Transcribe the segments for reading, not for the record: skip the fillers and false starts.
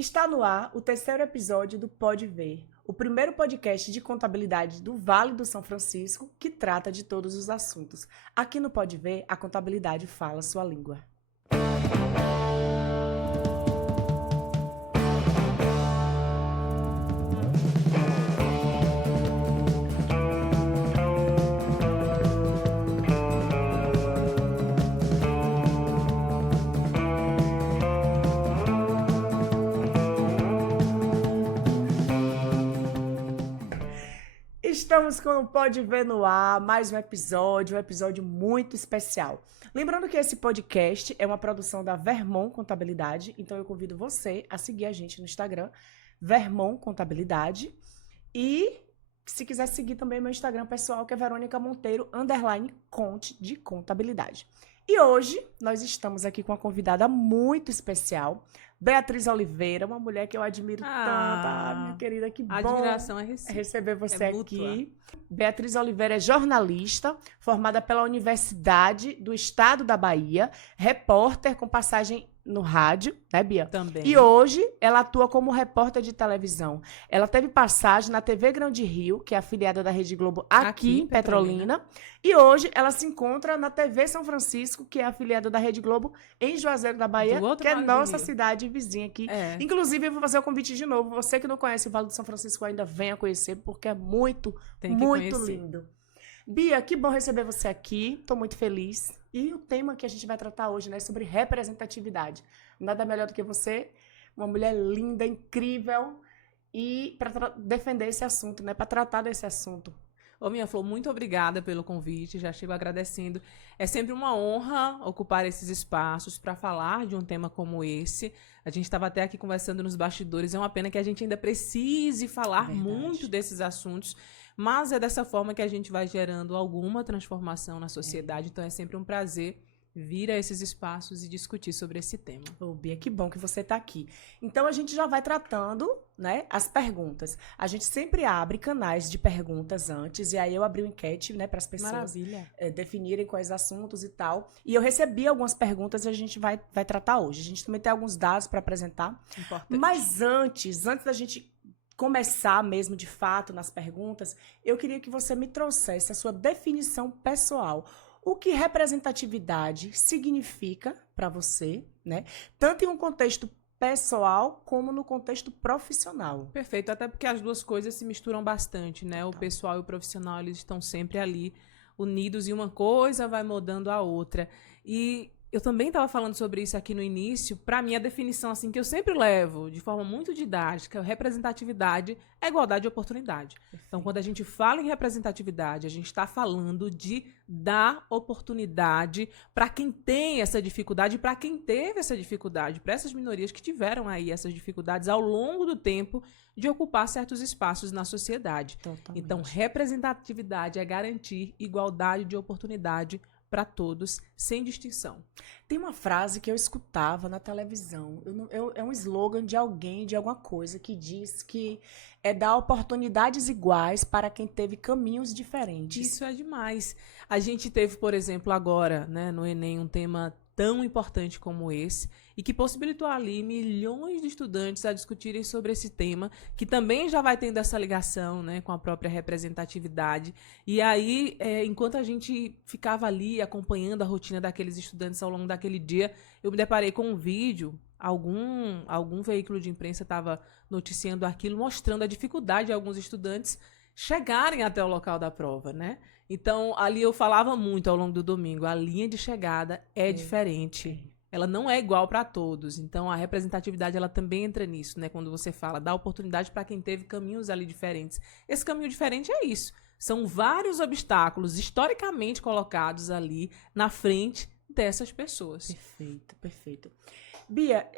Está no ar o terceiro episódio do Pode Ver, o primeiro podcast de contabilidade do Vale do São Francisco que trata de todos os assuntos. Aqui no Pode Ver, a contabilidade fala sua língua. Estamos com o Pode Ver no ar, mais um episódio muito especial. Lembrando que esse podcast é uma produção da Vermont Contabilidade, então eu convido você a seguir a gente no Instagram, Vermont Contabilidade, e se quiser seguir também meu Instagram pessoal, que é Verônica Monteiro, _conte de contabilidade. E hoje nós estamos aqui com uma convidada muito especial, Beatriz Oliveira, uma mulher que eu admiro tanto. Minha querida, que bom admiração é receber você aqui. Beatriz Oliveira é jornalista, formada pela Universidade do Estado da Bahia, repórter com passagem no rádio, né, Bia? Também. E hoje ela atua como repórter de televisão. Ela teve passagem na TV Grande Rio, que é afiliada da Rede Globo aqui em Petrolina. E hoje ela se encontra na TV São Francisco, que é afiliada da Rede Globo em Juazeiro da Bahia, que é nossa cidade vizinha aqui. Inclusive, eu vou fazer o convite de novo. Você que não conhece o Vale do São Francisco ainda, venha conhecer, porque é muito lindo. Bia, que bom receber você aqui. Estou muito feliz. E o tema que a gente vai tratar hoje, né, sobre representatividade. Nada melhor do que você, uma mulher linda, incrível, e para defender esse assunto, né, para tratar desse assunto. Ô, minha Flor, muito obrigada pelo convite, já chego agradecendo. É sempre uma honra ocupar esses espaços para falar de um tema como esse. A gente estava até aqui conversando nos bastidores, é uma pena que a gente ainda precise falar muito desses assuntos, mas é dessa forma que a gente vai gerando alguma transformação na sociedade, então é sempre um prazer vir a esses espaços e discutir sobre esse tema. Ô, Bia, que bom que você está aqui. Então, a gente já vai tratando, né, as perguntas. A gente sempre abre canais de perguntas antes, e aí eu abri uma enquete, né, para as pessoas definirem quais assuntos e tal. E eu recebi algumas perguntas e a gente vai tratar hoje. A gente também tem alguns dados para apresentar. Importante. Mas antes da gente começar mesmo, de fato, nas perguntas, eu queria que você me trouxesse a sua definição pessoal. O que representatividade significa para você, né? Tanto em um contexto pessoal como no contexto profissional. Perfeito, até porque as duas coisas se misturam bastante, né? O pessoal e o profissional, eles estão sempre ali unidos e uma coisa vai mudando a outra. E eu também estava falando sobre isso aqui no início. Para mim, a definição assim, que eu sempre levo de forma muito didática, representatividade é igualdade de oportunidade. Perfeito. Então, quando a gente fala em representatividade, a gente está falando de dar oportunidade para quem tem essa dificuldade, para quem teve essa dificuldade, para essas minorias que tiveram aí essas dificuldades ao longo do tempo de ocupar certos espaços na sociedade. Totalmente. Então, representatividade é garantir igualdade de oportunidade para todos, sem distinção. Tem uma frase que eu escutava na televisão, é um slogan de alguém, de alguma coisa, que diz que é dar oportunidades iguais para quem teve caminhos diferentes. Isso é demais. A gente teve, por exemplo, agora, né, no Enem, um tema tão importante como esse, e que possibilitou ali milhões de estudantes a discutirem sobre esse tema, que também já vai tendo essa ligação, né, com a própria representatividade. E aí, enquanto a gente ficava ali acompanhando a rotina daqueles estudantes ao longo daquele dia, eu me deparei com um vídeo, algum veículo de imprensa estava noticiando aquilo, mostrando a dificuldade de alguns estudantes chegarem até o local da prova, né? Então, ali eu falava muito ao longo do domingo, a linha de chegada é diferente. Ela não é igual para todos. Então, a representatividade, ela também entra nisso, né? Quando você fala, dá oportunidade para quem teve caminhos ali diferentes. Esse caminho diferente é isso. São vários obstáculos historicamente colocados ali na frente dessas pessoas. Perfeito, perfeito. Bia,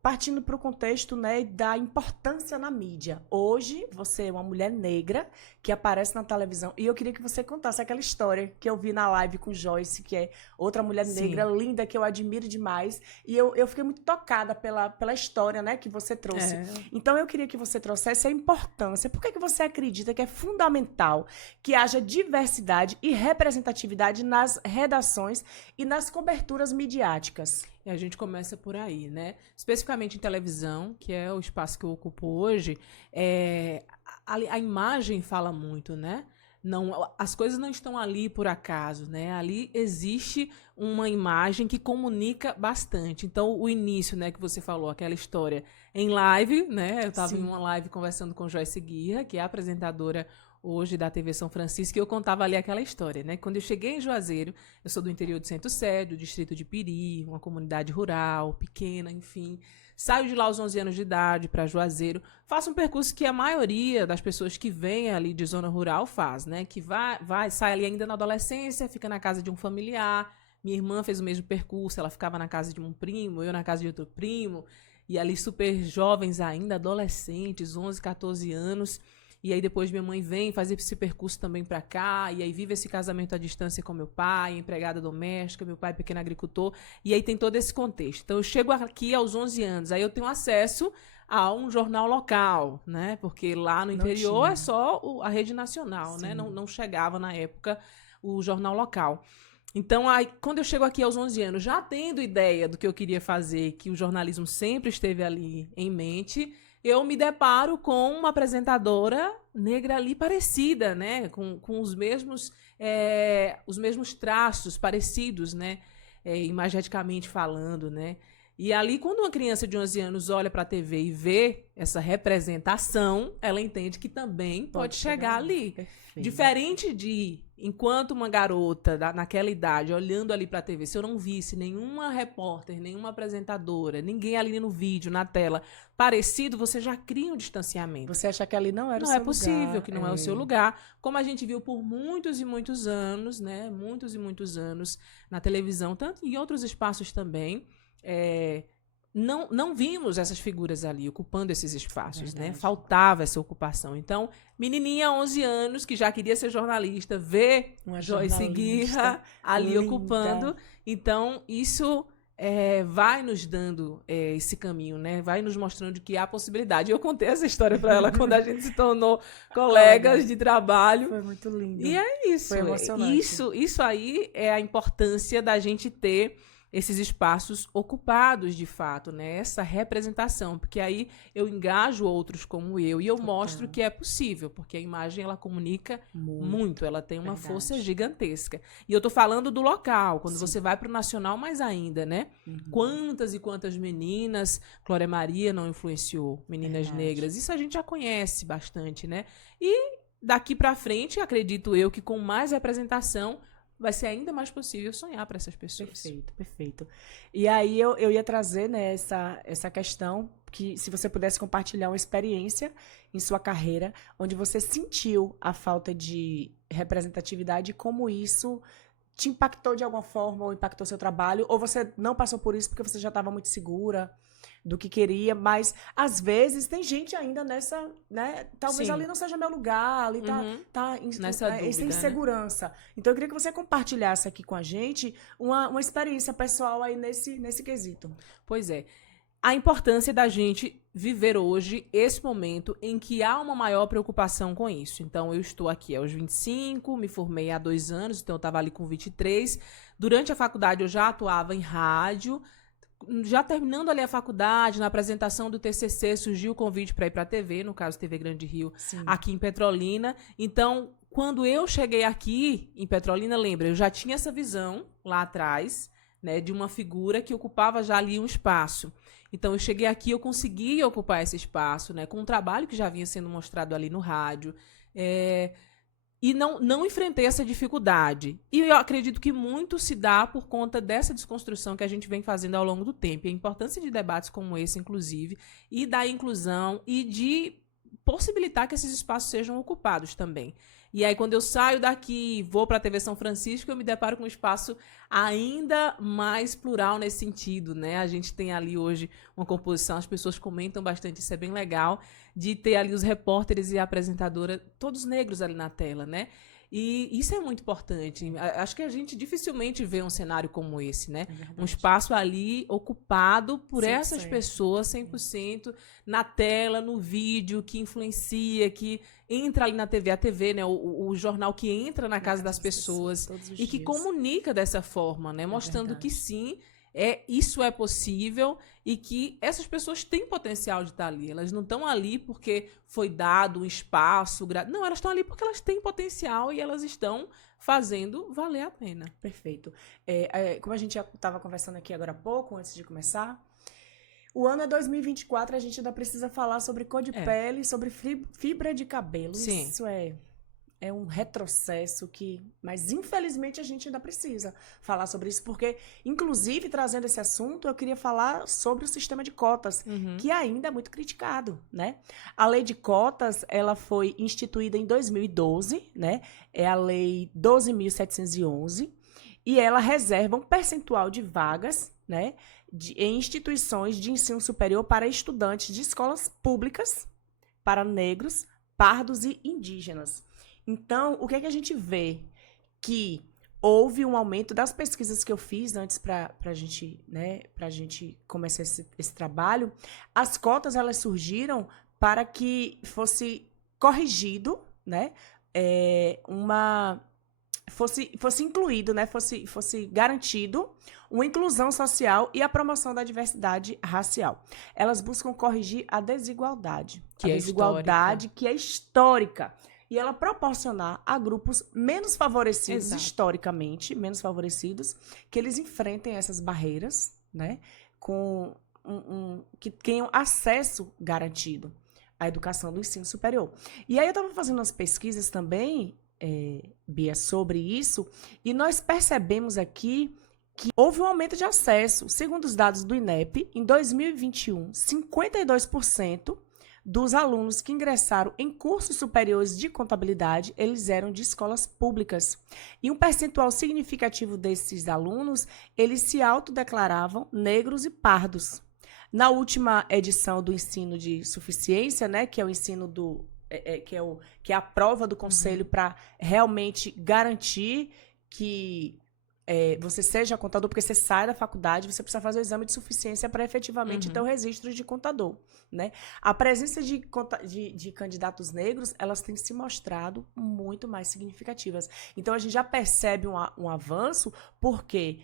partindo para o contexto, né, da importância na mídia. Hoje, você é uma mulher negra que aparece na televisão. E eu queria que você contasse aquela história que eu vi na live com Joyce, que é outra mulher negra linda, que eu admiro demais. E eu fiquei muito tocada pela história, né, que você trouxe. Então, eu queria que você trouxesse a importância. Por que você acredita que é fundamental que haja diversidade e representatividade nas redações e nas coberturas midiáticas? E a gente começa por aí, né? Especificamente em televisão, que é o espaço que eu ocupo hoje, a imagem fala muito, né? Não, as coisas não estão ali por acaso, né? Ali existe uma imagem que comunica bastante. Então, o início, né, que você falou, aquela história em live, né? Eu estava em uma live conversando com Joyce Guirra, que é a apresentadora hoje da TV São Francisco, e eu contava ali aquela história, né? Quando eu cheguei em Juazeiro, eu sou do interior de Centro-Sé, do distrito de Piri, uma comunidade rural, pequena, enfim. Saio de lá aos 11 anos de idade para Juazeiro, faço um percurso que a maioria das pessoas que vêm ali de zona rural faz, né? Que sai ali ainda na adolescência, fica na casa de um familiar. Minha irmã fez o mesmo percurso, ela ficava na casa de um primo, eu na casa de outro primo, e ali super jovens ainda, adolescentes, 11, 14 anos. E aí depois minha mãe vem fazer esse percurso também para cá, e aí vive esse casamento à distância com meu pai, empregada doméstica, meu pai pequeno agricultor, e aí tem todo esse contexto. Então eu chego aqui aos 11 anos, aí eu tenho acesso a um jornal local, né? Porque lá no interior é só a rede nacional, né? Não chegava na época o jornal local. Então, aí, quando eu chego aqui aos 11 anos, já tendo ideia do que eu queria fazer, que o jornalismo sempre esteve ali em mente, eu me deparo com uma apresentadora negra ali parecida, né? Com os mesmos traços parecidos, né? Imageticamente falando, né? E ali, quando uma criança de 11 anos olha para a TV e vê essa representação, ela entende que também pode chegar ali. Perfeito. Diferente de, enquanto uma garota naquela idade, olhando ali para a TV, se eu não visse nenhuma repórter, nenhuma apresentadora, ninguém ali no vídeo, na tela, parecido, você já cria um distanciamento. Você acha que ali não era o seu lugar. Não é possível que não é o seu lugar. Como a gente viu por muitos e muitos anos, né? Muitos e muitos anos na televisão, tanto em outros espaços também. Não vimos essas figuras ali ocupando esses espaços, né? Faltava essa ocupação. Então, menininha, 11 anos, que já queria ser jornalista, vê Joyce Guirra ali linda, ocupando. Então, isso vai nos dando esse caminho, né? Vai nos mostrando que há possibilidade. Eu contei essa história para ela quando a gente se tornou colegas de trabalho. Foi muito lindo. E é isso. Foi emocionante. Isso aí é a importância da gente ter esses espaços ocupados, de fato, né? Essa representação, porque aí eu engajo outros como eu e eu mostro que é possível, porque a imagem, ela comunica muito, ela tem uma força gigantesca. E eu tô falando do local, quando você vai para o nacional, mais ainda, né? Quantas e quantas meninas Glória Maria não influenciou, meninas negras, isso a gente já conhece bastante, né? E daqui para frente, acredito eu que com mais representação vai ser ainda mais possível sonhar para essas pessoas. Perfeito, perfeito. E aí eu ia trazer, né, essa questão, que se você pudesse compartilhar uma experiência em sua carreira, onde você sentiu a falta de representatividade e como isso te impactou de alguma forma, ou impactou seu trabalho, ou você não passou por isso porque você já estava muito segura do que queria, mas às vezes tem gente ainda nessa, né? Talvez ali não seja meu lugar, ali tá nessa dúvida, essa insegurança. Né? Então eu queria que você compartilhasse aqui com a gente uma experiência pessoal aí nesse quesito. Pois é. A importância da gente viver hoje esse momento em que há uma maior preocupação com isso. Então, eu estou aqui aos 25, me formei há 2 anos, então eu estava ali com 23. Durante a faculdade, eu já atuava em rádio. Já terminando ali a faculdade, na apresentação do TCC, surgiu o convite para ir para a TV, no caso TV Grande Rio, aqui em Petrolina. Então, quando eu cheguei aqui em Petrolina, lembra, eu já tinha essa visão lá atrás, né, de uma figura que ocupava já ali um espaço. Então, eu cheguei aqui, eu consegui ocupar esse espaço, né, com um trabalho que já vinha sendo mostrado ali no rádio. E não enfrentei essa dificuldade. E eu acredito que muito se dá por conta dessa desconstrução que a gente vem fazendo ao longo do tempo. E a importância de debates como esse, inclusive, e da inclusão e de possibilitar que esses espaços sejam ocupados também. E aí, quando eu saio daqui e vou para a TV São Francisco, eu me deparo com um espaço ainda mais plural nesse sentido, né? A gente tem ali hoje uma composição, as pessoas comentam bastante, isso é bem legal, de ter ali os repórteres e a apresentadora, todos negros ali na tela, né? E isso é muito importante. Acho que a gente dificilmente vê um cenário como esse, né? Um espaço ali ocupado por 100%. Essas pessoas, 100%, na tela, no vídeo, que influencia, que entra ali na TV. A TV, né? O jornal que entra na casa das pessoas e que comunica dessa forma, né? Mostrando que sim, isso é possível e que essas pessoas têm potencial de estar ali. Elas não estão ali porque foi dado um espaço. Não, elas estão ali porque elas têm potencial e elas estão fazendo valer a pena. Perfeito. Como a gente já estava conversando aqui agora há pouco, antes de começar, o ano é 2024, a gente ainda precisa falar sobre cor de pele, sobre fibra de cabelo. Sim. Isso é um retrocesso mas infelizmente a gente ainda precisa falar sobre isso, porque, inclusive, trazendo esse assunto, eu queria falar sobre o sistema de cotas, que ainda é muito criticado, né? A lei de cotas, ela foi instituída em 2012, né? É a lei 12.711, e ela reserva um percentual de vagas, né, em instituições de ensino superior para estudantes de escolas públicas, para negros, pardos e indígenas. Então, o que é que a gente vê? Que houve um aumento das pesquisas que eu fiz antes para a gente começar esse trabalho. As cotas, elas surgiram para que fosse corrigido, né, fosse incluído, né, fosse garantido uma inclusão social e a promoção da diversidade racial. Elas buscam corrigir a desigualdade. Que é histórica. E ela proporcionar a grupos menos favorecidos, historicamente, menos favorecidos, que eles enfrentem essas barreiras, né, que tenham acesso garantido à educação do ensino superior. E aí eu estava fazendo umas pesquisas também, Bia, sobre isso, e nós percebemos aqui que houve um aumento de acesso. Segundo os dados do INEP, em 2021, 52% dos alunos que ingressaram em cursos superiores de contabilidade, eles eram de escolas públicas. E um percentual significativo desses alunos, eles se autodeclaravam negros e pardos. Na última edição do ensino de suficiência, né, que é o ensino que é a prova do conselho para realmente garantir que você seja contador, porque você sai da faculdade, você precisa fazer o exame de suficiência para efetivamente ter o registro de contador, né? A presença de candidatos negros, elas têm se mostrado muito mais significativas. Então, a gente já percebe um avanço, porque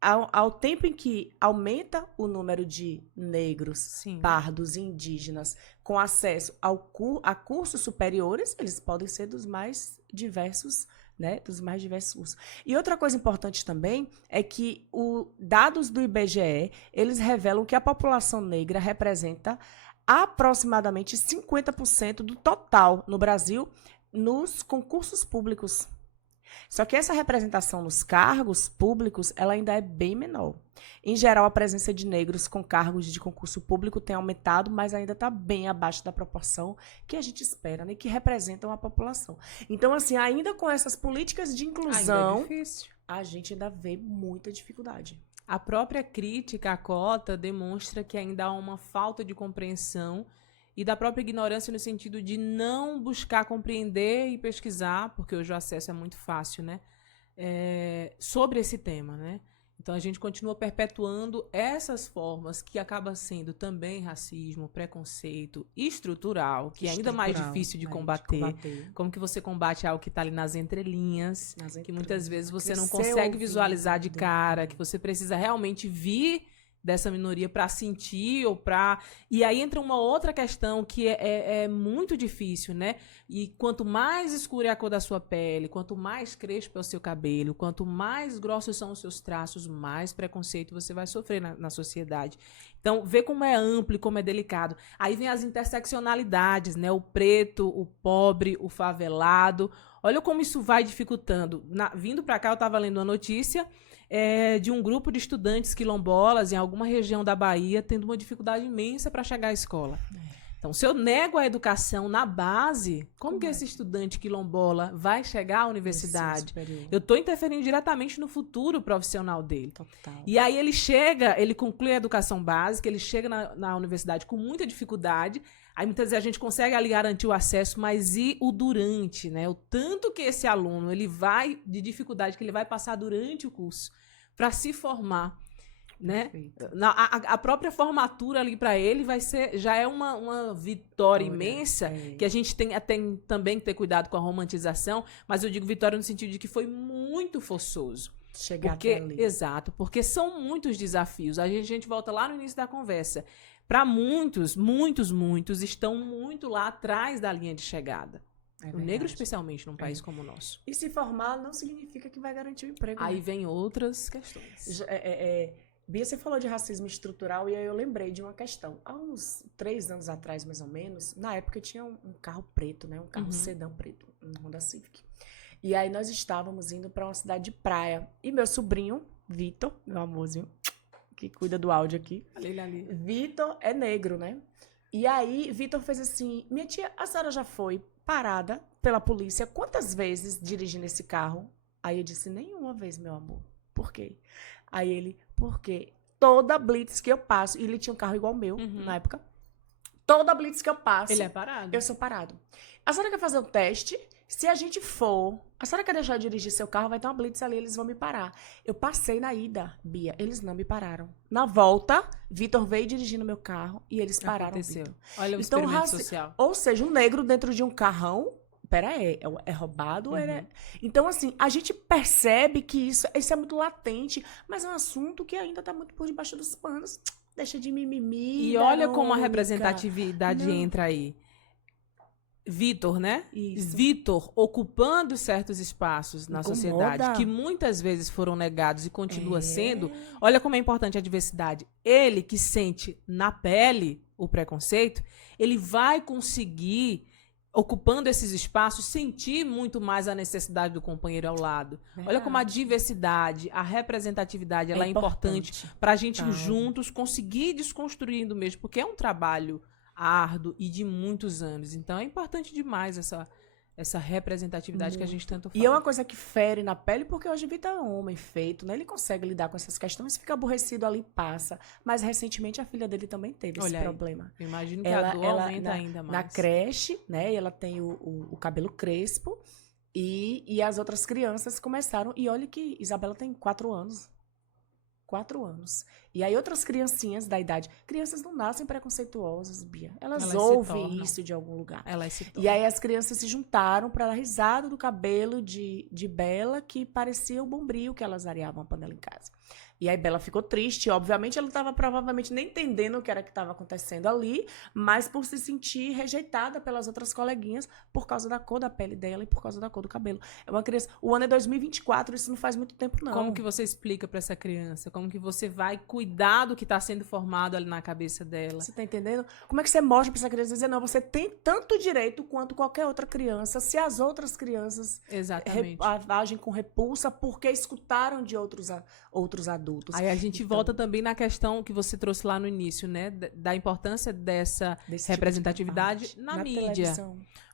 ao tempo em que aumenta o número de negros, pardos e indígenas com acesso a cursos superiores, eles podem ser dos mais diversos, né, dos mais diversos cursos. E outra coisa importante também é que dados do IBGE, eles revelam que a população negra representa aproximadamente 50% do total no Brasil nos concursos públicos. Só que essa representação nos cargos públicos, ela ainda é bem menor. Em geral, a presença de negros com cargos de concurso público tem aumentado, mas ainda está bem abaixo da proporção que a gente espera, né, que representam a população. Então, assim, ainda com essas políticas de inclusão, a gente ainda vê muita dificuldade. A própria crítica à cota demonstra que ainda há uma falta de compreensão e da própria ignorância no sentido de não buscar compreender e pesquisar, porque hoje o acesso é muito fácil, né, sobre esse tema, né? Então, a gente continua perpetuando essas formas que acaba sendo também racismo, preconceito estrutural, que é ainda mais difícil de combater. Como que você combate algo que está ali nas entrelinhas, que muitas vezes você não consegue visualizar de cara, que você precisa realmente vir dessa minoria para sentir ou para... E aí entra uma outra questão que é muito difícil, né? E quanto mais escura é a cor da sua pele, quanto mais crespo é o seu cabelo, quanto mais grossos são os seus traços, mais preconceito você vai sofrer na sociedade. Então, vê como é amplo e como é delicado. Aí vem as interseccionalidades, né? O preto, o pobre, o favelado. Olha como isso vai dificultando. Vindo para cá, eu estava lendo uma notícia de um grupo de estudantes quilombolas em alguma região da Bahia tendo uma dificuldade imensa para chegar à escola. Então, se eu nego a educação na base, como que esse estudante quilombola vai chegar à universidade? Eu estou interferindo diretamente no futuro profissional dele. Total. E aí ele conclui a educação básica, ele chega na universidade com muita dificuldade. Aí muitas vezes a gente consegue ali garantir o acesso, mas e o durante, né? O tanto que esse aluno de dificuldade que ele vai passar durante o curso para se formar, né? A própria formatura ali para ele já é uma vitória imensa, que a gente tem também que ter cuidado com a romantização, mas eu digo vitória no sentido de que foi muito forçoso. chegar Porque, até ali. exato, porque são muitos desafios. A gente volta lá no início da conversa. Para muitos estão muito lá atrás da linha de chegada. É O negro, verdade. especialmente, num país como o nosso. E se formar não significa que vai garantir o emprego. Aí né? vem outras questões. Bia, você falou de racismo estrutural e aí eu lembrei de uma questão. Há uns 3 anos atrás, mais ou menos, na época eu tinha um carro preto, né? Um carro sedã preto, um Honda Civic. E aí nós estávamos indo para uma cidade de praia. E meu sobrinho, Vitor, meu amorzinho, que cuida do áudio aqui. Ali. Vitor é negro, né? E aí Vitor fez assim, minha tia, a senhora já foi parada pela polícia quantas vezes dirigindo esse carro? Aí eu disse, nenhuma vez, meu amor. Por quê? Aí ele, porque toda blitz que eu passo, e ele tinha um carro igual ao meu, na época, toda blitz que eu passo, Ele é parado. eu sou parado. A senhora quer fazer um teste? Se a gente for, a senhora quer deixar eu dirigir seu carro, vai ter uma blitz ali, eles vão me parar. Eu passei na ida, Bia, eles não me pararam. Na volta, Vitor veio dirigindo meu carro e eles pararam o Aconteceu. Vitor. Olha o Então, experimento social. Ou seja, um negro dentro de um carrão, pera aí, é roubado? Então, assim, a gente percebe que isso é muito latente, mas é um assunto que ainda tá muito por debaixo dos panos. Deixa de mimimi, E olha como a Verônica. representatividade Não. entra aí. Vitor, né? Isso. Vitor ocupando certos espaços na Incomoda. sociedade que muitas vezes foram negados e continua sendo. Olha como é importante a diversidade. Ele que sente na pele o preconceito, ele vai conseguir, ocupando esses espaços, sentir muito mais a necessidade do companheiro ao lado. Olha como a diversidade, a representatividade, ela é importante para a gente juntos conseguir desconstruindo mesmo, porque é um trabalho árduo e de muitos anos. Então é importante demais essa representatividade que a gente tanto fala. E é uma coisa que fere na pele, porque hoje Vitor é um homem feito, né? Ele consegue lidar com essas questões, fica aborrecido ali, passa. Mas recentemente a filha dele também teve esse problema. Eu imagino que a dor aumenta ainda mais. Na creche, né? E ela tem o cabelo crespo. E as outras crianças começaram. E olha que Isabela tem 4 anos. 4 anos. E aí outras criancinhas da idade. Crianças não nascem preconceituosas, Bia. Elas ouvem isso de algum lugar. Elas se tornam. E aí as crianças se juntaram para dar risada do cabelo de Bela, que parecia o Bombril que elas areavam a panela em casa. E aí Bela ficou triste. Obviamente ela estava provavelmente nem entendendo o que era que estava acontecendo ali, mas por se sentir rejeitada pelas outras coleguinhas por causa da cor da pele dela e por causa da cor do cabelo. É uma criança. O ano é 2024, isso não faz muito tempo, não. Como que você explica para essa criança? Como que você vai cuidar do que está sendo formado ali na cabeça dela? Você tá entendendo? Como é que você mostra para essa criança dizer, não, você tem tanto direito quanto qualquer outra criança, se as outras crianças agem com repulsa porque escutaram de outros adultos. Aí a gente volta também na questão que você trouxe lá no início, né? Da importância dessa representatividade tipo na mídia.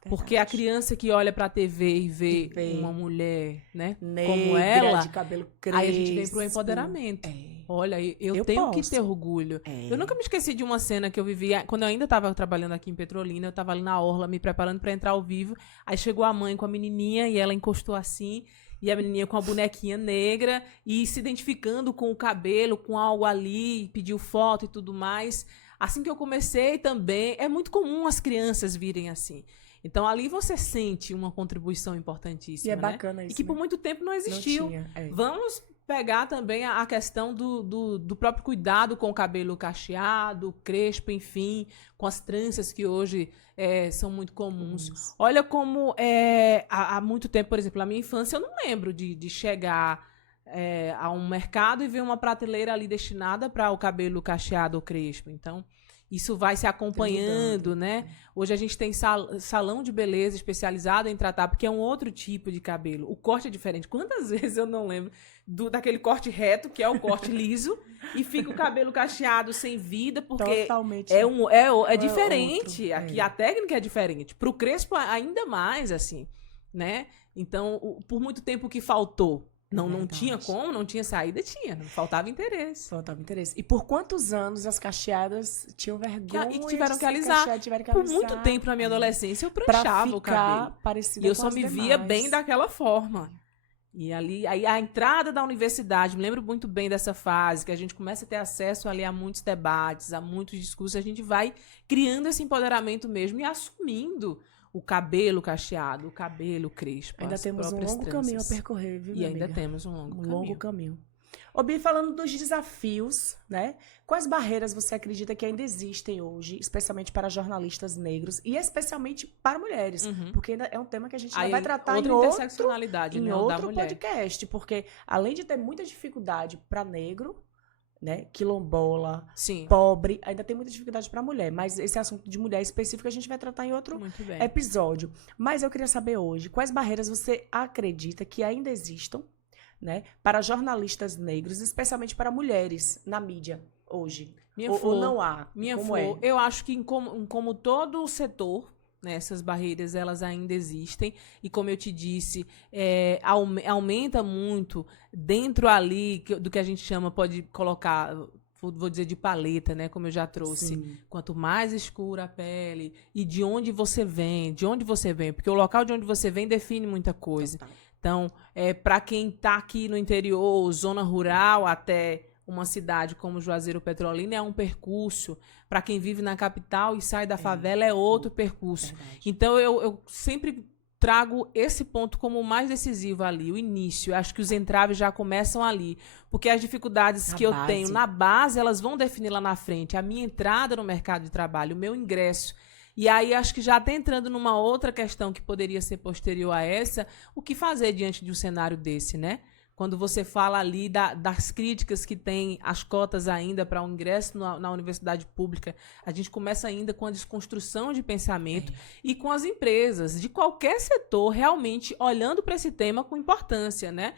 Porque a criança que olha pra TV e vê uma mulher, né? Negra, como ela, de cabelo crespo. aí a gente vem pro empoderamento. Olha, eu tenho que ter orgulho. Eu nunca me esqueci de uma cena que eu vivi quando eu ainda estava trabalhando aqui em Petrolina. Eu estava ali na orla me preparando para entrar ao vivo. Aí chegou a mãe com a menininha e ela encostou assim. E a menininha com a bonequinha negra e se identificando com o cabelo, com algo ali, pediu foto e tudo mais. Assim que eu comecei também, é muito comum as crianças virem assim. Então, ali você sente uma contribuição importantíssima, e é bacana isso, e que por muito tempo não existiu. Não tinha, Vamos pegar também a questão do próprio cuidado com o cabelo cacheado, crespo, enfim, com as tranças que hoje são muito comuns. Olha como há muito tempo, por exemplo, na minha infância, eu não lembro de chegar a um mercado e ver uma prateleira ali destinada para o cabelo cacheado ou crespo. Então, isso vai se acompanhando, né? Hoje a gente tem salão de beleza especializado em tratar, porque é um outro tipo de cabelo. O corte é diferente. Quantas vezes eu não lembro daquele corte reto, que é o corte liso, e fica o cabelo cacheado sem vida, porque totalmente é diferente. Aqui a técnica é diferente. Pro crespo, ainda mais, assim, né? Então, por muito tempo o que faltou? Não tinha como, não tinha saída, faltava interesse. Faltava interesse. E por quantos anos as cacheadas tinham vergonha e tiveram que alisar? Por muito tempo na minha adolescência eu pranchava o cabelo. E eu só me via bem daquela forma. E ali, aí a entrada da universidade, me lembro muito bem dessa fase, que a gente começa a ter acesso ali a muitos debates, a muitos discursos, a gente vai criando esse empoderamento mesmo e assumindo o cabelo cacheado, o cabelo crespo. Ainda temos um longo caminho a percorrer, viu, E ainda temos um longo caminho. Ô, Bi, falando dos desafios, né? Quais barreiras você acredita que ainda existem hoje, especialmente para jornalistas negros e especialmente para mulheres? Porque ainda é um tema que a gente ainda vai tratar em outro podcast, porque além de ter muita dificuldade para negro, né, quilombola, pobre, ainda tem muita dificuldade para mulher, mas esse assunto de mulher específico a gente vai tratar em outro episódio. Mas eu queria saber hoje, quais barreiras você acredita que ainda existam, né, para jornalistas negros, especialmente para mulheres na mídia hoje? Ou não há? Eu acho que como todo o setor, né, essas barreiras elas ainda existem e, como eu te disse, aumenta muito dentro ali do que a gente chama, pode colocar, vou dizer, de paleta, né, como eu já trouxe. Sim. Quanto mais escura a pele e de onde você vem, porque o local de onde você vem define muita coisa. Total. Então, para quem está aqui no interior, zona rural, até uma cidade como Juazeiro Petrolina, é um percurso. Para quem vive na capital e sai da favela, é outro percurso. Verdade. Então, eu sempre trago esse ponto como o mais decisivo ali, o início. Eu acho que os entraves já começam ali. Porque as dificuldades que eu tenho na base, elas vão definir lá na frente. A minha entrada no mercado de trabalho, o meu ingresso. E aí, acho que já até entrando numa outra questão que poderia ser posterior a essa, o que fazer diante de um cenário desse, né? Quando você fala ali das críticas que tem as cotas ainda para o ingresso na universidade pública, a gente começa ainda com a desconstrução de pensamento e com as empresas de qualquer setor realmente olhando para esse tema com importância, né?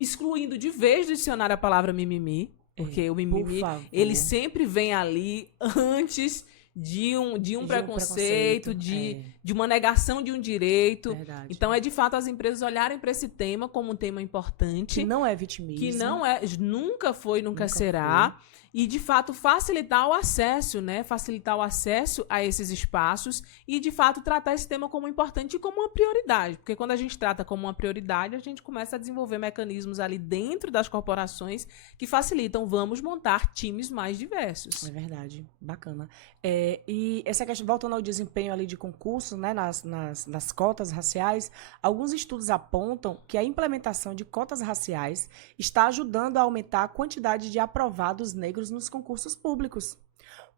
Excluindo de vez do dicionário a palavra mimimi, porque o mimimi, ele sempre vem ali antes de um preconceito, de uma negação de um direito. Verdade. Então, de fato, as empresas olharem para esse tema como um tema importante. Que não é vitimismo. Que não é, nunca foi, nunca será. E, de fato, facilitar o acesso, né? Facilitar o acesso a esses espaços e, de fato, tratar esse tema como importante e como uma prioridade. Porque quando a gente trata como uma prioridade, a gente começa a desenvolver mecanismos ali dentro das corporações que facilitam, vamos montar times mais diversos. É verdade, bacana. E essa questão, voltando ao desempenho ali de concurso, né, nas cotas raciais, alguns estudos apontam que a implementação de cotas raciais está ajudando a aumentar a quantidade de aprovados negros nos concursos públicos.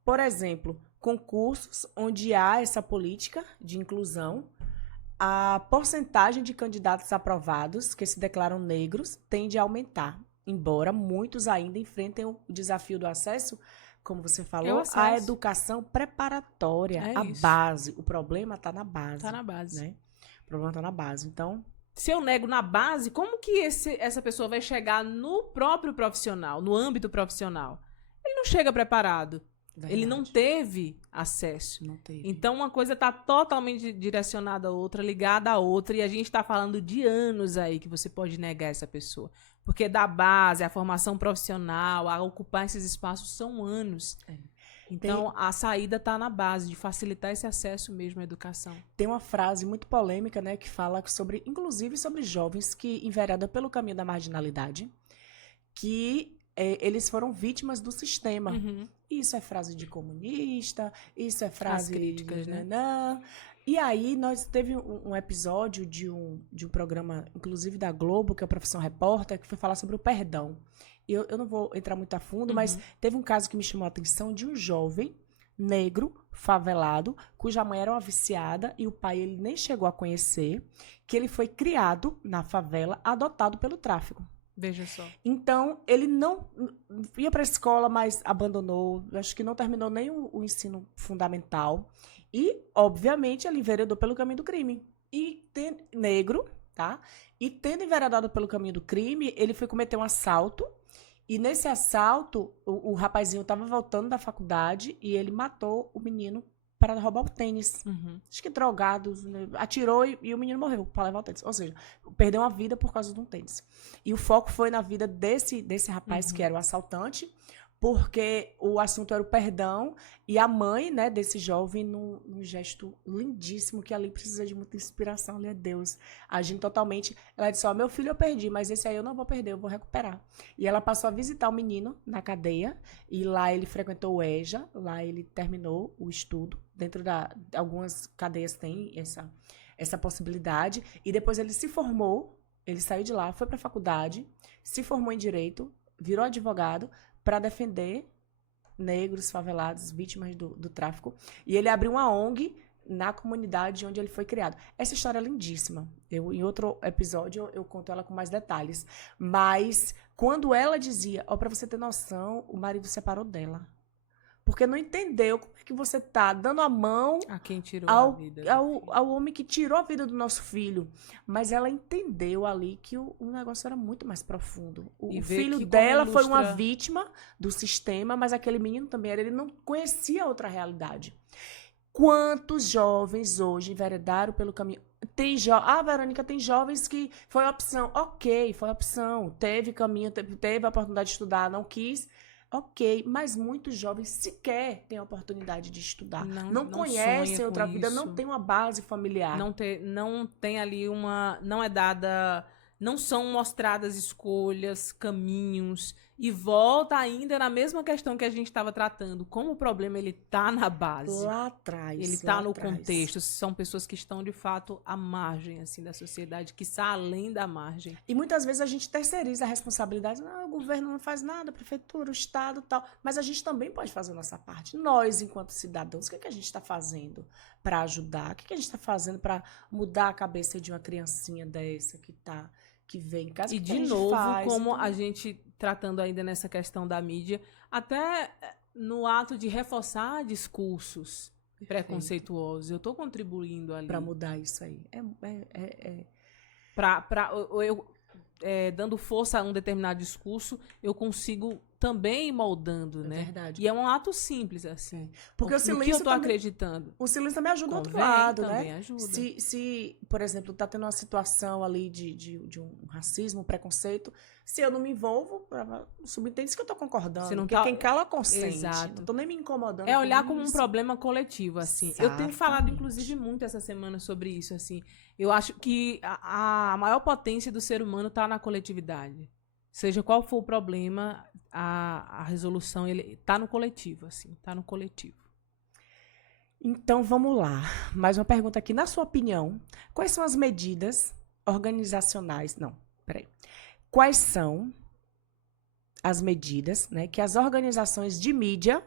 Por exemplo, concursos onde há essa política de inclusão, a porcentagem de candidatos aprovados que se declaram negros tende a aumentar, embora muitos ainda enfrentem o desafio do acesso, como você falou, à educação preparatória, base. O problema está na base. Está na base. Né? O problema está na base. Então, se eu nego na base, como que essa pessoa vai chegar no próprio profissional, no âmbito profissional? Ele não chega preparado. Verdade. Ele não teve acesso. Não teve. Então, uma coisa está totalmente direcionada a outra, ligada a outra, e a gente está falando de anos aí que você pode negar essa pessoa. Porque da base, a formação profissional, a ocupar esses espaços são anos. Então, a saída está na base, de facilitar esse acesso mesmo à educação. Tem uma frase muito polêmica, né, que fala sobre, inclusive sobre jovens que enveredam pelo caminho da marginalidade, que eles foram vítimas do sistema. Isso é frase de comunista, isso é frase... As críticas, né? Não. E aí, nós teve um episódio de um programa, inclusive da Globo, que é o Profissão Repórter, que foi falar sobre o perdão. Eu não vou entrar muito a fundo, mas teve um caso que me chamou a atenção de um jovem negro, favelado, cuja mãe era uma viciada e o pai ele nem chegou a conhecer, que ele foi criado na favela, adotado pelo tráfico. Veja só. Então, ele não ia para a escola, mas abandonou, acho que não terminou nem o ensino fundamental. E, obviamente, ele enveredou pelo caminho do crime. E negro, tá? E tendo enveredado pelo caminho do crime, ele foi cometer um assalto. E nesse assalto, o rapazinho estava voltando da faculdade e ele matou o menino para roubar o tênis. Acho que drogado, né? Atirou e o menino morreu para levar o tênis. Ou seja, perdeu uma vida por causa de um tênis. E o foco foi na vida desse rapaz, que era o assaltante, porque o assunto era o perdão, e a mãe, né, desse jovem, num gesto lindíssimo, que ali precisa de muita inspiração, ali é Deus, agindo totalmente. Ela disse, meu filho eu perdi, mas esse aí eu não vou perder, eu vou recuperar. E ela passou a visitar o menino na cadeia, e lá ele frequentou o EJA, lá ele terminou o estudo, dentro algumas cadeias tem essa possibilidade, e depois ele se formou, ele saiu de lá, foi para a faculdade, se formou em Direito, virou advogado, para defender negros, favelados, vítimas do tráfico. E ele abriu uma ONG na comunidade onde ele foi criado. Essa história é lindíssima. Em outro episódio, eu conto ela com mais detalhes. Mas, quando ela dizia, para você ter noção, o marido separou dela. Porque não entendeu como é que você tá dando a mão a quem tirou a vida ao homem que tirou a vida do nosso filho. Mas ela entendeu ali que o negócio era muito mais profundo. O filho dela foi uma vítima do sistema, mas aquele menino também era. Ele não conhecia outra realidade. Quantos jovens hoje enveredaram pelo caminho? Verônica, tem jovens que foi opção. Ok, foi opção. Teve caminho, teve a oportunidade de estudar, não quis. Ok, mas muitos jovens sequer têm a oportunidade de estudar. Não conhecem outra vida, não tem uma base familiar. Não tem ali uma... Não é dada... Não são mostradas escolhas, caminhos, e volta ainda na mesma questão que a gente estava tratando. Como o problema ele está na base. Lá atrás. Ele está no contexto. São pessoas que estão, de fato, à margem assim, da sociedade, que está além da margem. E muitas vezes a gente terceiriza a responsabilidade. O governo não faz nada, a prefeitura, o Estado tal. Mas a gente também pode fazer a nossa parte. Nós, enquanto cidadãos, o que, é que a gente está fazendo para ajudar? O que, é que a gente está fazendo para mudar a cabeça de uma criancinha dessa que vem em casa? E, de novo, como a gente, tratando ainda nessa questão da mídia, até no ato de reforçar discursos preconceituosos, eu estou contribuindo ali. Para mudar isso aí. Dando força a um determinado discurso, eu consigo também ir moldando, né? Verdade. E é um ato simples, assim. Porque o silêncio que eu estou acreditando. O silêncio também ajuda o outro lado, também né? Ajuda. Se, por exemplo, tá tendo uma situação ali de um racismo, um preconceito, se eu não me envolvo, subentende que eu tô concordando. Porque quem cala consente. Exato. Não tô nem me incomodando. É olhar como um problema coletivo, assim. Exatamente. Eu tenho falado, inclusive, muito essa semana sobre isso, assim. Eu acho que a maior potência do ser humano está na coletividade. Seja qual for o problema, a resolução está no coletivo, assim. Está no coletivo. Então, vamos lá. Mais uma pergunta aqui. Na sua opinião, quais são as medidas organizacionais... Não, peraí. Quais são as medidas, né, que as organizações de mídia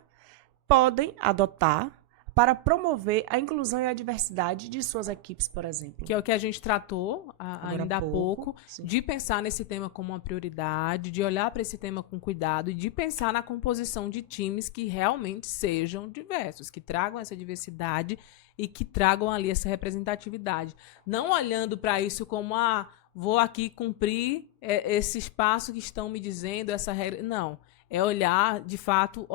podem adotar para promover a inclusão e a diversidade de suas equipes, por exemplo? Que é o que a gente tratou ainda há pouco, de pensar nesse tema como uma prioridade, de olhar para esse tema com cuidado e de pensar na composição de times que realmente sejam diversos, que tragam essa diversidade e que tragam ali essa representatividade. Não olhando para isso como, vou aqui cumprir esse espaço que estão me dizendo, essa regra. Não. É olhar, de fato,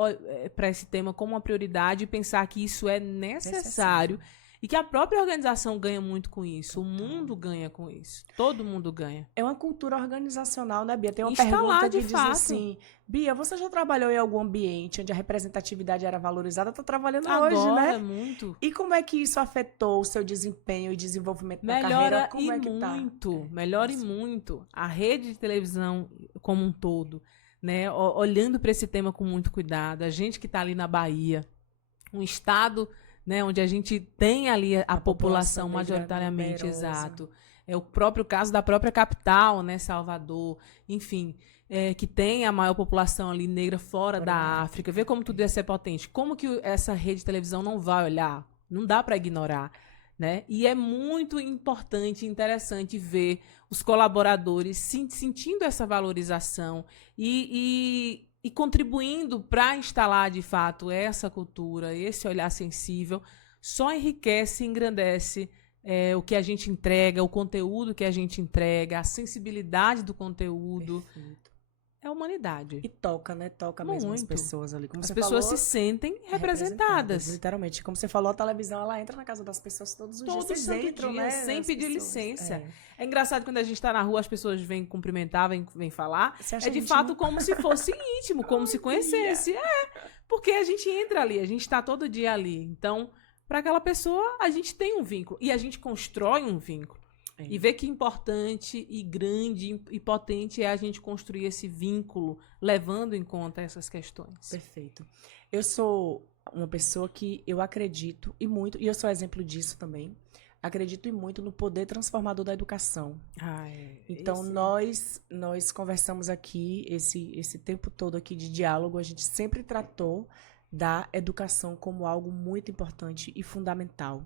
para esse tema como uma prioridade e pensar que isso é necessário e que a própria organização ganha muito com isso. O mundo ganha com isso. Todo mundo ganha. É uma cultura organizacional, né, Bia? Tem uma pergunta que diz assim, Bia, você já trabalhou em algum ambiente onde a representatividade era valorizada? Está trabalhando hoje, né? É muito. E como é que isso afetou o seu desempenho e desenvolvimento na carreira? Como é que Melhora e muito. A rede de televisão como um todo, né, olhando para esse tema com muito cuidado, a gente que está ali na Bahia, um estado, né, onde a gente tem ali a população majoritariamente, exato. É o próprio caso da própria capital, né, Salvador, enfim, que tem a maior população ali negra fora da África. Vê como tudo ia ser potente. Como que essa rede de televisão não vai olhar? Não dá para ignorar. Né? E é muito importante e interessante ver os colaboradores sentindo essa valorização e contribuindo para instalar, de fato, essa cultura, esse olhar sensível. Só enriquece e engrandece o que a gente entrega, o conteúdo que a gente entrega, a sensibilidade do conteúdo. Perfeito. é a humanidade. E toca, né? Toca mesmo as Muito. pessoas ali. Como As você pessoas falou, se sentem representadas. literalmente. Como você falou, a televisão, ela entra na casa das pessoas todos os dias. Todo Vocês santo entram, dia, né? sem As pedir pessoas. licença. É engraçado quando a gente está na rua, as pessoas vêm cumprimentar, vêm falar. Você acha É de íntimo? fato como se fosse íntimo, como se conhecesse. Porque a gente entra ali, a gente está todo dia ali. Então, para aquela pessoa, a gente tem um vínculo. E a gente constrói um vínculo. E vê que importante e grande e potente é a gente construir esse vínculo, levando em conta essas questões. Perfeito. Eu sou uma pessoa que eu acredito e muito, e eu sou exemplo disso também, acredito e muito no poder transformador da educação. Então, nós conversamos aqui, esse tempo todo aqui de diálogo, a gente sempre tratou da educação como algo muito importante e fundamental.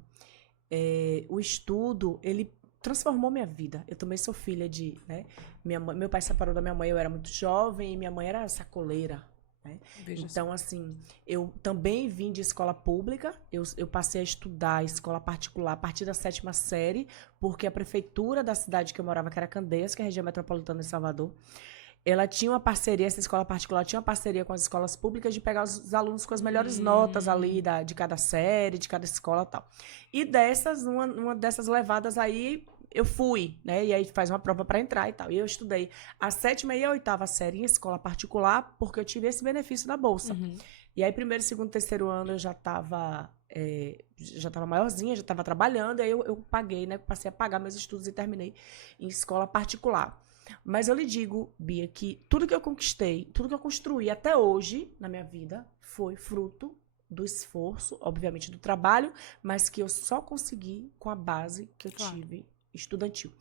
O estudo, ele transformou minha vida. Eu também sou filha de, né? Meu pai separou da minha mãe, eu era muito jovem, e minha mãe era sacoleira, né? Então, assim, eu também vim de escola pública, eu passei a estudar escola particular a partir da 7ª série, porque a prefeitura da cidade que eu morava, que era Candeias, que é a região metropolitana de Salvador, ela tinha uma parceria, essa escola particular tinha uma parceria com as escolas públicas de pegar os alunos com as melhores notas ali de cada série, de cada escola e tal. E dessas, uma dessas levadas aí, eu fui, né? E aí faz uma prova para entrar e tal. E eu estudei a 7ª e a 8ª série em escola particular, porque eu tive esse benefício da bolsa. E aí, primeiro, segundo, terceiro ano, eu já estava maiorzinha, já estava trabalhando, e aí eu paguei, né? Passei a pagar meus estudos e terminei em escola particular. Mas eu lhe digo, Bia, que tudo que eu conquistei, tudo que eu construí até hoje na minha vida foi fruto do esforço, obviamente do trabalho, mas que eu só consegui com a base que eu tive estudantil.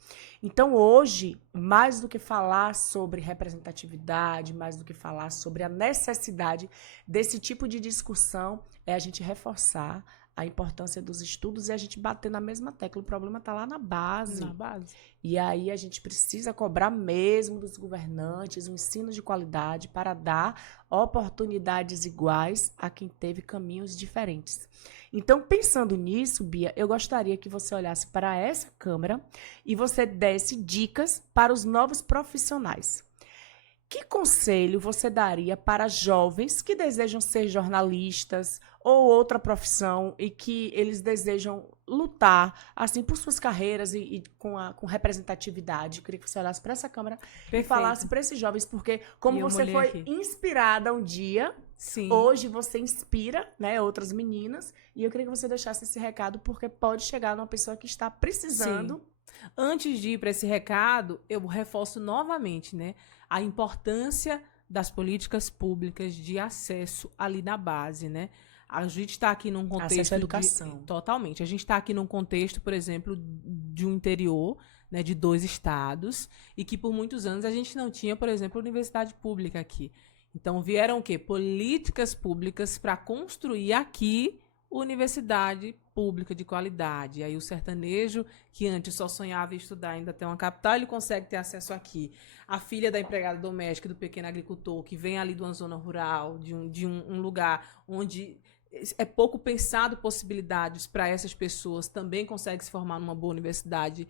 Então hoje, mais do que falar sobre representatividade, mais do que falar sobre a necessidade desse tipo de discussão, é a gente reforçar a importância dos estudos e a gente bater na mesma tecla. O problema está lá na base. E aí a gente precisa cobrar mesmo dos governantes um ensino de qualidade para dar oportunidades iguais a quem teve caminhos diferentes. Então, pensando nisso, Bia, eu gostaria que você olhasse para essa câmera e você desse dicas para os novos profissionais. Que conselho você daria para jovens que desejam ser jornalistas ou outra profissão e que eles desejam lutar assim por suas carreiras e com representatividade? Eu queria que você olhasse para essa câmera e falasse para esses jovens, porque como você foi inspirada um dia, hoje você inspira, né, outras meninas, e eu queria que você deixasse esse recado, porque pode chegar numa pessoa que está precisando. Antes de ir para esse recado, eu reforço novamente, né, a importância das políticas públicas de acesso ali na base, né? A gente está aqui num contexto acesso à educação. Totalmente. A gente está aqui num contexto, por exemplo, de um interior, né, de 2 estados, e que por muitos anos a gente não tinha, por exemplo, universidade pública aqui. Então vieram o quê? Políticas públicas para construir aqui universidade pública de qualidade. Aí o sertanejo, que antes só sonhava em estudar, ainda tem uma capital, ele consegue ter acesso aqui. A filha da empregada doméstica, do pequeno agricultor, que vem ali de uma zona rural, de um lugar onde é pouco pensado possibilidades para essas pessoas, também consegue se formar numa boa universidade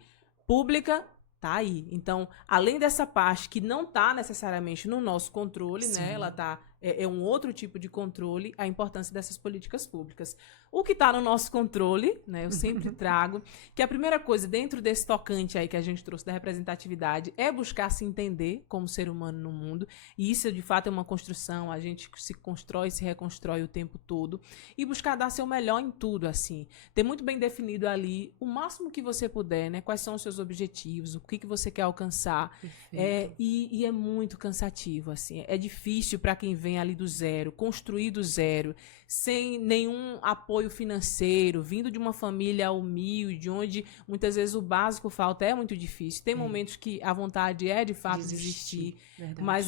pública, tá aí. Então, além dessa parte que não está necessariamente no nosso controle, né? Ela tá é um outro tipo de controle, a importância dessas políticas públicas. O que está no nosso controle, né? Eu sempre trago que a primeira coisa dentro desse tocante aí que a gente trouxe da representatividade é buscar se entender como ser humano no mundo, e isso de fato é uma construção, a gente se constrói, se reconstrói o tempo todo, e buscar dar seu melhor em tudo, assim. Ter muito bem definido ali o máximo que você puder, né? Quais são os seus objetivos, o que você quer alcançar. E é muito cansativo, assim. É difícil para quem vem ali do zero, construir do zero, sem nenhum apoio financeiro, vindo de uma família humilde, onde muitas vezes o básico falta, é muito difícil. Tem momentos que a vontade é de fato desistir, mas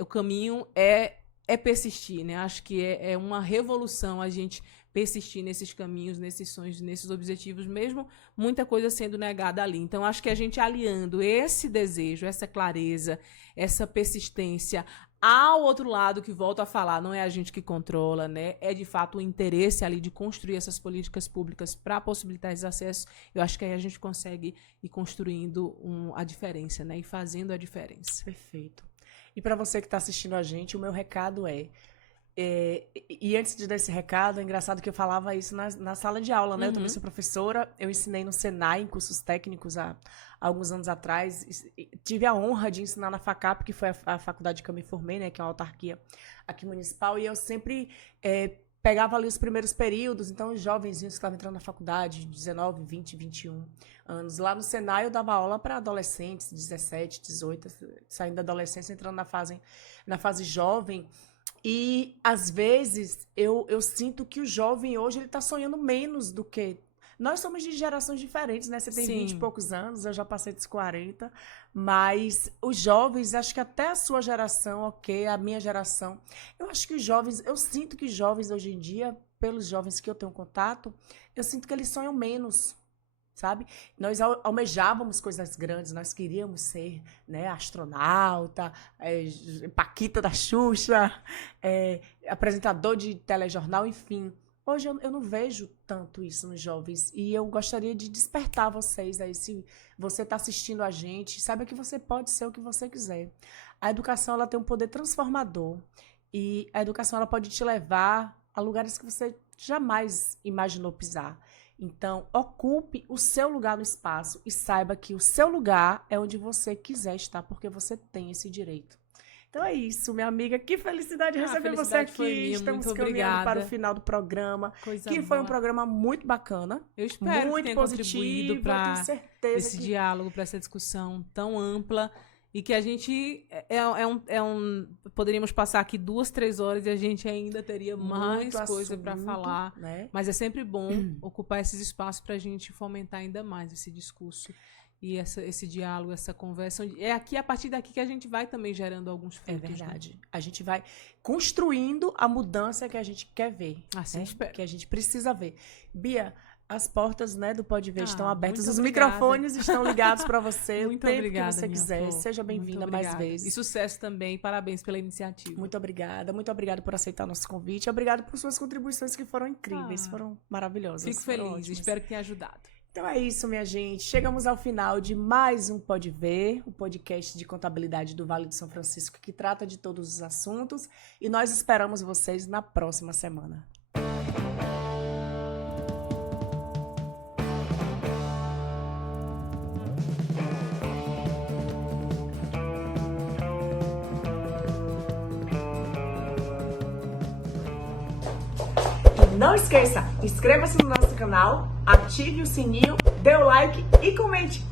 o caminho é persistir, né? Acho que é uma revolução a gente persistir nesses caminhos, nesses sonhos, nesses objetivos, mesmo muita coisa sendo negada ali. Então, acho que a gente aliando esse desejo, essa clareza, essa persistência ao outro lado, que volto a falar, não é a gente que controla, né? É de fato o interesse ali de construir essas políticas públicas para possibilitar esse acesso. Eu acho que aí a gente consegue ir construindo a diferença, né? E fazendo a diferença. Perfeito. E para você que está assistindo a gente, o meu recado e antes de dar esse recado, é engraçado que eu falava isso na sala de aula, né? Eu também sou professora, eu ensinei no Senai, em cursos técnicos, há alguns anos atrás. Tive a honra de ensinar na FACAP, que foi a faculdade que eu me formei, né? Que é uma autarquia aqui municipal, e eu sempre pegava ali os primeiros períodos, então os jovenzinhos que estavam entrando na faculdade, 19, 20, 21 anos. Lá no Senai eu dava aula para adolescentes, 17, 18, saindo da adolescência, entrando na fase jovem. E, às vezes, eu sinto que o jovem hoje ele está sonhando menos do que... Nós somos de gerações diferentes, né? Você tem 20 e poucos anos, eu já passei dos 40. Mas os jovens, acho que até a sua geração, ok, a minha geração... Eu acho que os jovens... Eu sinto que os jovens, hoje em dia, pelos jovens que eu tenho contato, eu sinto que eles sonham menos, sabe? Nós almejávamos coisas grandes, nós queríamos ser, né, astronauta, Paquita da Xuxa, apresentador de telejornal, enfim. Hoje eu não vejo tanto isso nos jovens e eu gostaria de despertar vocês aí, se você está assistindo a gente, saiba que você pode ser o que você quiser. A educação ela tem um poder transformador e a educação ela pode te levar a lugares que você jamais imaginou pisar. Então, ocupe o seu lugar no espaço e saiba que o seu lugar é onde você quiser estar, porque você tem esse direito. Então é isso, minha amiga. Que felicidade receber você aqui. Estamos caminhando para o final do programa. Foi um programa muito bacana. Eu espero muito que tenha positivo, contribuído para esse diálogo, para essa discussão tão ampla. E que a gente poderíamos passar aqui 2, 3 horas e a gente ainda teria mais coisa para falar. Né? Mas é sempre bom ocupar esses espaços para a gente fomentar ainda mais esse discurso e esse diálogo, essa conversa. É aqui, a partir daqui, que a gente vai também gerando alguns frutos. É verdade. Né? A gente vai construindo a mudança que a gente quer ver. Assim né? espero. Que a gente precisa ver. Bia, as portas, né, do Pode Ver estão abertas, os obrigada. microfones estão ligados para você, muito o tempo obrigada, que você quiser. Flor. Seja bem-vinda mais vezes. E sucesso também, parabéns pela iniciativa. Muito obrigada por aceitar nosso convite. Obrigada por suas contribuições que foram incríveis, foram maravilhosas. Fico feliz, espero que tenha ajudado. Então é isso, minha gente. Chegamos ao final de mais um Pode Ver, o podcast de contabilidade do Vale do São Francisco, que trata de todos os assuntos. E nós esperamos vocês na próxima semana. Não esqueça, inscreva-se no nosso canal, ative o sininho, dê o like e comente.